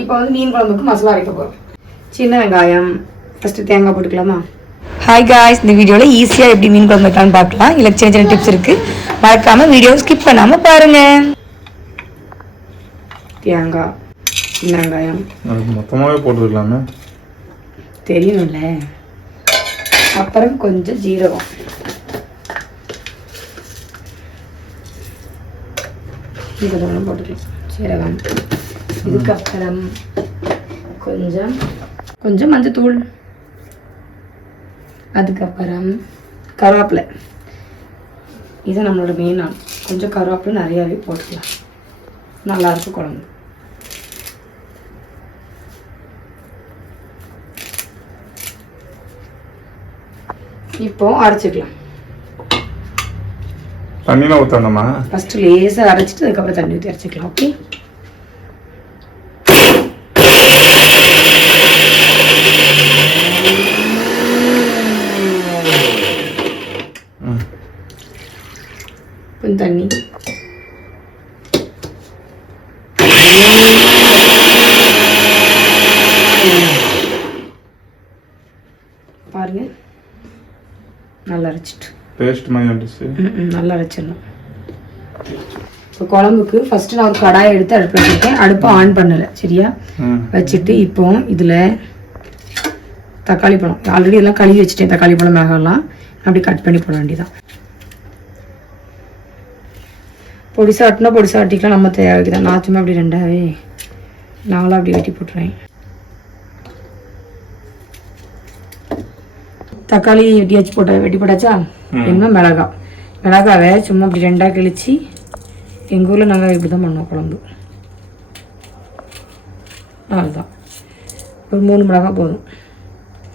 இப்போ வந்து மீன் குழம்புக்கு மசாலா அரைக்க போகிறோம். சின்ன வெங்காயம் ஃபஸ்ட்டு தேங்காய் போட்டுக்கலாமா? ஹாய் காய்ஸ், இந்த வீடியோவில் ஈஸியாக எப்படி மீன் குழம்பு வைக்கலாம்னு பார்க்கலாம். இல்லை சின்ன சின்ன டிப்ஸ் இருக்குது, மறக்காமல் வீடியோ ஸ்கிப் பண்ணாமல் பாருங்கள். தேங்காய், சின்ன வெங்காயம் மொத்தமாகவே போட்டுருக்கலாமே, தெரியும்ல. அப்புறம் கொஞ்சம் ஜீரகம், ஜீரகம் போட்டுக்கலாம். ஜீரகம், இதுக்கப்புறம் கொஞ்சம் கொஞ்சம் மஞ்சத்தூள், அதுக்கப்புறம் கருவேப்பிலை. இது நம்மளோட மெயினான. கொஞ்சம் கருவேப்பிலை நிறையாவே போட்டுக்கலாம், நல்லாயிருக்கும் குழம்பு. இப்போ அரைச்சிக்கலாம். தண்ணிலாம் ஊற்றணுமா? ஃபஸ்ட்டு லேசாக அரைச்சிட்டு அதுக்கப்புறம் தண்ணி ஊற்றி அரைச்சிக்கலாம். ஓகே, கொஞ்சம் தண்ணி, பாருங்க, நல்லா அரைச்சிட்டு பேஸ்ட் மாதிரி வந்துச்சு. நல்லா அரைச்சிடணும். இப்போ குழம்புக்கு ஃபஸ்ட்டு நான் ஒரு கடாயை எடுத்து அடுப்பில் வச்சுருக்கேன். அடுப்பை ஆன் பண்ணலை, சரியா? வச்சுட்டு இப்போ இதில் தக்காளி பழம் ஆல்ரெடி எல்லாம் கழுவி வச்சுட்டேன். தக்காளி பழம் மேகலாம் அப்படி கட் பண்ணி போட வேண்டியதான். பொடிசாட்டினா பொடிசாட்டிக்கலாம், நம்ம தேவைக்கு தான். நான் சும்மா அப்படி ரெண்டாவே நாளாக அப்படி வெட்டி போட்டுருவேன். தக்காளி வெட்டி போட்டாச்சா? என்ன மிளகாவை சும்மா அப்படி ரெண்டாக கிழிச்சு, எங்கள் ஊரில் நாங்கள் இப்படி தான் பண்ணுவோம் குழம்பு. அவ்வளோதான், ஒரு 3 மிளகாய் போதும்.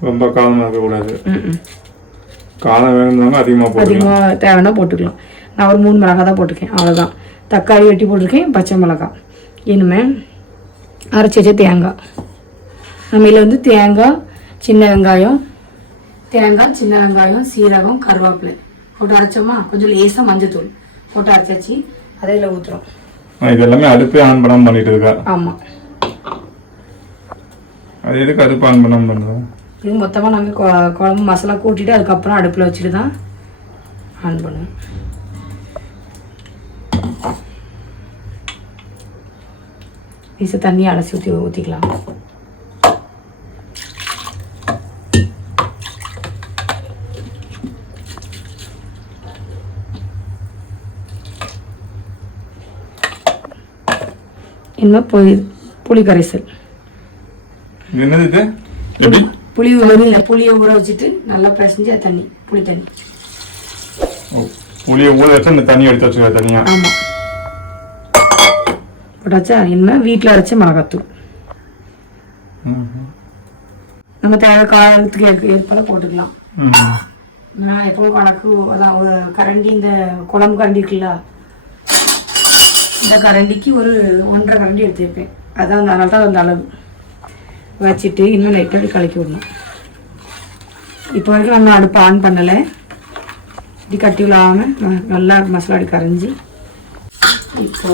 ரொம்ப காரம் இருக்கக்கூடாது. காரம் வேணும்னாங்க அதிகமாக தேவைன்னா போட்டுக்கலாம். நான் ஒரு 3 மிளகாய் தான் போட்டிருக்கேன், அவ்வளோதான். தக்காளி வெட்டி போட்டிருக்கேன், பச்சை மிளகாய். இனிமே அரைச்சி வச்ச தேங்காய். நம்ம இதில் வந்து தேங்காய், சின்ன வெங்காயம், சீரகம், கருவேப்பிலை போட்டு அரைச்சோமா? கொஞ்சம் லேசாக மஞ்சத்தூள் போட்டு அரைச்சாச்சு. அதை இதில் ஊற்றுறோம். இது எல்லாமே அடுப்பே ஆன் பண்ணாமல் பண்ணிட்டு இருக்கா? ஆமாம். அது எதுக்கு அடுப்பு ஆன் பண்ணாமல் பண்ணுறோம்? இது மொத்தமாக நாங்கள் குழம்பு மசாலா கூட்டிட்டு அதுக்கப்புறம் அடுப்பில் வச்சுட்டு தான் ஆன் பண்ணுவோம். பீச தண்ணி அலசி ஊற்றிக்கலாம். இன்னும் புளி கரைசல். என்னது இது? புளியை ஊற வச்சுட்டு நல்லா பிசைஞ்சு தண்ணி, புளி தண்ணி. புளியை ஊற வச்சு அந்த தண்ணி எடுத்து வச்சுக்க தனியா? ஆமாம், போட்டாச்சா? இனிமேல் வீட்டில் அரைச்ச மிளகாத்தூள் நம்ம தேவை காலத்துக்கு ஏற்பட போட்டுக்கலாம். நான் எப்பவும் கணக்கு அதான், ஒரு கரண்டி, இந்த குழம்பு கரண்டி இருக்குல்ல, இந்த கரண்டிக்கு ஒரு 1.5 கரண்டி எடுத்து வைப்பேன். அதான் அதனால தான் அந்த அளவு வச்சுட்டு இன்னும் லைட்டாக கலக்கி விடணும். இப்போ வரைக்கும் நம்ம அடுப்பு ஆன் பண்ணலை. இப்படி கட்டி விடாமல் நல்லா மசாலா அடி கரைஞ்சி இப்போ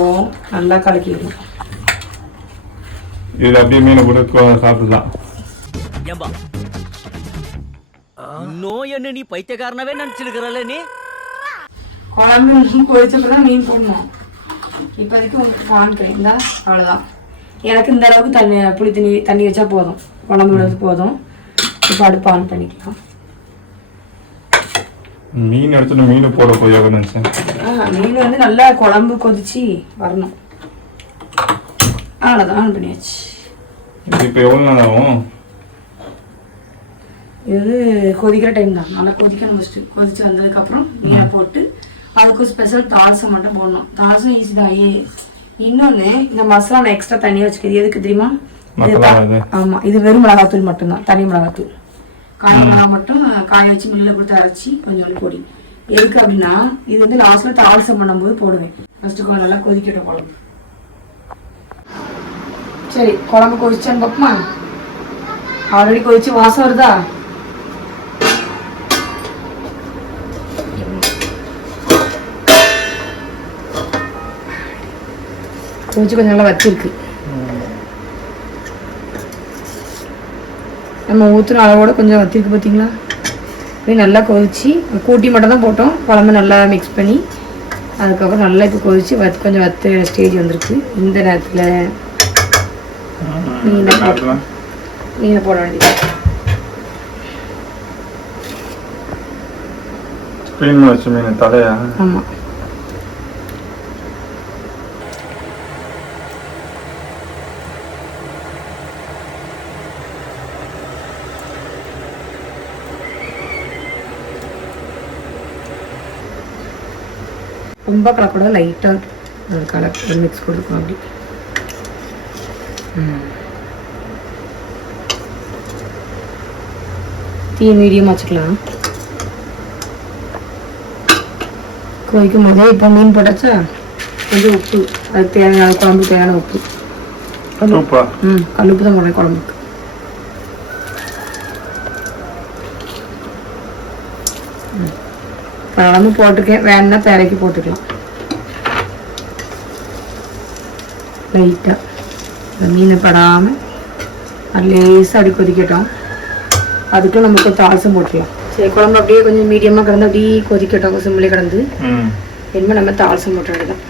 நல்லா கலக்கி விடணும். இது அப்படியே மீனை போட்டு சாப்பிடலாம். நோய் என்ன நீ பைத்தியக்காரனவே நினைச்சிருக்கிறல்ல? நீ குழம்பு கொதிச்சப்பதான் மீன் போடணும். இப்போதைக்கு உங்களுக்கு காண்கிறேன். இந்த அவ்வளோதான். எனக்கு இந்த அளவுக்கு புளி தண்ணி வச்சா போதும், குழம்பு விடுறது போதும். இப்போ அடுப்பு ஆன் பண்ணிக்கலாம். மீன் எடுத்து மீன் போட போய் நினைச்சேன். மீன் வந்து நல்லா குழம்பு கொதிச்சு வரணும். அவ்வளோதான், ஆன் பண்ணியாச்சு. இப்போ எவ்வளோ நாள் ஆகும்? இது கொதிக்கிற டைம் தான். நல்லா கொதிக்கணும். ஃபஸ்ட்டு கொதிச்சு வந்ததுக்கப்புறம் மீனை போட்டு அதுக்கு ஸ்பெஷல் தால்சம் மட்டும் போடணும். தால்சம் ஈஸி தான். இன்னொன்று, இந்த மசாலா நான் எக்ஸ்ட்ரா தனியாக வச்சுக்கிறது எதுக்கு தெரியுமா? ஆமாம், இது வெறும் மிளகாத்தூள் மட்டும்தான், தனி மிளகாத்தூள். காய மிளகா மட்டும் காய வச்சு மில்லில் கொடுத்து அரைச்சி கொஞ்சோண்டு பொடி. எதுக்கு அப்படின்னா, இது வந்து லாஸ்ட்டில் தால்சம் பண்ணும்போது போடுவேன். ஃபஸ்ட்டு நல்லா கொதிக்கட்டும் குழம்பு. சரி, குழம்பு கொதிச்சான்னு பார்ப்போமா? ஆல்ரெடி கொதிச்சு வாசம் வருதா? கொதிச்சு கொஞ்சம் நல்லா வச்சிருக்கு. நம்ம ஊற்றுன அளவோட கொஞ்சம் வத்திருக்கு பார்த்தீங்களா? அப்படியே நல்லா கொதிச்சு கூட்டி மட்டும் தான் போட்டோம். குழம்பு நல்லா மிக்ஸ் பண்ணி அதுக்கப்புறம் நல்லா இப்போ கொதிச்சு கொஞ்சம் வத்த ஸ்டேஜ் வந்திருக்கு. இந்த நேரத்தில் மீனை போட வேண்டியது. தலையா? ஆமாம். ரொம்ப கலக்கூடாது, லைட்டாக கலர் மிக்ஸ் கொடுக்கணும். அப்படி தீ மீடியமாக வச்சுக்கலாம். கொதிக்கும் போதே இப்போ மீன் போட்டாச்சா கொஞ்சம் உப்பு, அதுக்கு தேவையான குழம்புக்கு தேவையான உப்பு. கல்லுப்பு தான் போடுறேன் குழம்புக்கு. குழம்பு போட்டிருக்கேன், வேணுன்னா தேவைக்கு போட்டுக்கலாம். லைட்டாக இந்த மீனை படாமல் அது லேசாக அப்படி கொதிக்கட்டும். அதுக்குள்ள நமக்கு தாளசம் போட்டுக்கலாம். சரி, குழம்பு அப்படியே கொஞ்சம் மீடியமாக கிடந்து அப்படியே கொதிக்கட்டும். சிம்மிலே கிடந்து இனிமேல் நம்ம தாளசம் போட்ட வேண்டியதான்.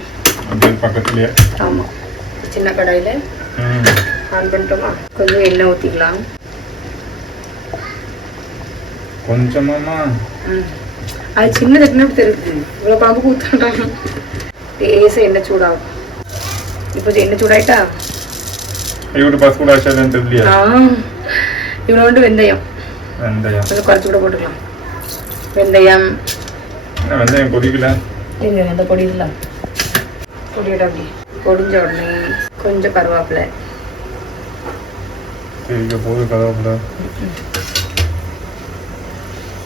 பக்கத்துலேயே. ஆமாம், சின்ன கடாயில் ஆன் பண்ணிட்டோமா? கொஞ்சம் எண்ணெய் ஊற்றிக்கலாம். கொஞ்சமாமா அது சின்ன தட்டுனா தெரியுது. இவ்வளோ குழம்புக்கு ஊற்றாங்க. லேசாக எண்ணெய் சூடாகும். இப்போ எண்ணெய் சூடாயிட்டா இவ்வளோண்டு வெந்தயம் கொஞ்சம் குறைச்சி கூட போட்டுக்கலாம். வெந்தயம் கொதிக்கல இல்லைங்க, அந்த பொடியில பொடியோட அப்படி பொடிஞ்ச உடனே கொஞ்சம் கருவேப்பிலை.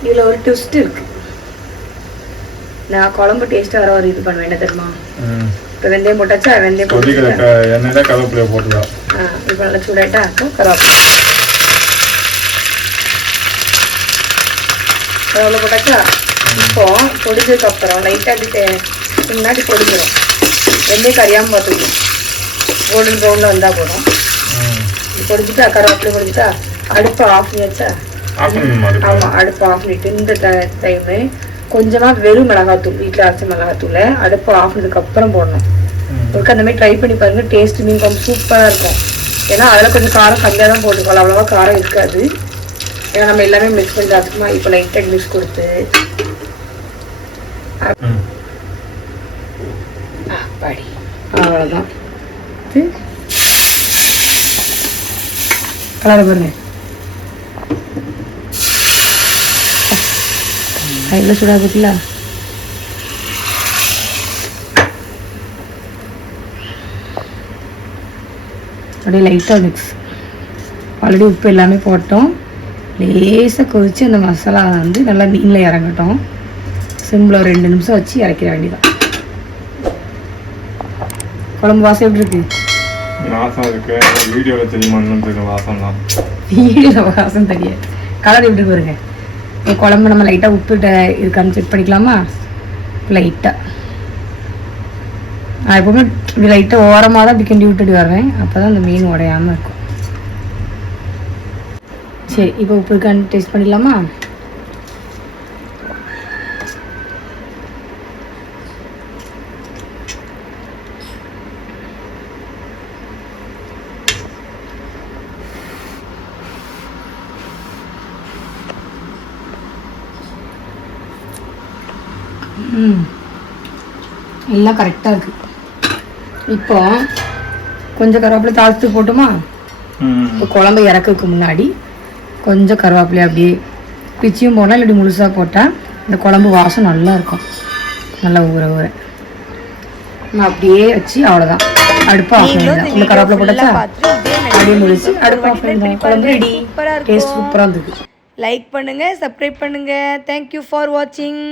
இதில் ஒரு ட்விஸ்ட் இருக்கு. நான் குழம்பு டேஸ்ட்டாக வர ஒரு இது பண்ணுவேன். என்ன தெரியுமா? இப்போ வெந்தயம் போட்டாச்சா, வெந்தயம் கருவேப்பிலை போட்டுக்கலாம். இப்போ நல்லா சூடாயிட்டா கருவேப்பிலை போட்டாச்சா. இப்போ பொடிஞ்சதுக்கு அப்புறம் லைட்டாக அப்படி முன்னாடி பொடிஞ்சிடும். வெந்தயம் கறியாமல் பார்த்துக்கணும். கோல்டன் ப்ரௌனில் வந்தால் போதும். பொடிஞ்சிட்டா கருவேப்பிலை பொடிஞ்சிட்டா அடுப்பை ஆஃப் பண்ணியாச்சா? ஆமாம், அடுப்பை ஆஃப் பண்ணிட்டு இந்த டைமு கொஞ்சமாக வெறும் மிளகாத்தூள், வீட்டில் அரைச்ச மிளகாத்தூளை அடுப்பை ஆஃப் பண்ணதுக்கப்புறம் போடணும். உங்களுக்கு அந்த மாதிரி ட்ரை பண்ணி பாருங்கள். டேஸ்ட் மீன் குழம்பு சூப்பராக இருக்கும். ஏன்னா அதில் கொஞ்சம் காரம் கம்மியாக தான் போட்டுக்கலாம், அவ்வளோவா காரம் இருக்காது. ஏன்னா நம்ம எல்லாமே மிக்ஸ் பண்ணி அதுக்குமா இப்போ லைட்டாக மிக்ஸ் கொடுத்து பாடி அவ்வளோதான். கலரை பாருங்க, கையில் சூடாக இருக்குல்ல. அப்படியே லைட்டாக மிக்ஸ். ஆல்ரெடி உப்பு எல்லாமே போட்டோம். லேசாக கொதித்து அந்த மசாலா வந்து நல்லா மீனில் இறங்கட்டும். சிம்மில் ஒரு 2 நிமிஷம் வச்சு இறக்கிற வேண்டியதான். குழம்பு வாசம் எப்படி இருக்கு? வாசம் இருக்கு. வீடியோவில் தெரியுமா? வாசம் தான். வீடியோவில் வாசம் தெரியாது. கலர் எப்படி பாருங்க. குழம்பு நம்ம லைட்டாக உப்புட்ட இருக்கான்னு செக் பண்ணிக்கலாமா? லைட்டாக நான் எப்பவுமே இப்படி லைட்டாக ஓரமாக தான் இப்படி கிண்டி விட்டுட்டு வருவேன். அப்போ தான் அந்த மீன் உடையாமல் இருக்கும். சரி, இப்போ உப்பு இருக்கான்னு டேஸ்ட் பண்ணிக்கலாமா? எல்லாம் கரெக்டாக இருக்குது. இப்போ கொஞ்சம் கருவேப்பிலை தாளித்து போட்டுமா? இப்போ குழம்பு இறக்கிறதுக்கு முன்னாடி கொஞ்சம் கருவேப்பிலை அப்படியே பிச்சியும் போடலாம், இல்லாட்டி முழுசாக போட்டால் இந்த குழம்பு வாசம் நல்லா இருக்கும். நல்லா ஊற ஊற நான் அப்படியே வச்சு அவ்வளோதான். அடுப்பு ஆஃப் பண்ணிடலாம். இந்த கருவேப்பிலை போட்டாச்சா அப்படியே முடிச்சு அடுப்பு ஆஃப் பண்ணிடலாம். குழம்பு ரெடி. டேஸ்ட் சூப்பராக இருந்தது. லைக் பண்ணுங்கள், சப்ஸ்கிரைப் பண்ணுங்கள். தேங்க்யூ ஃபார் வாட்சிங்.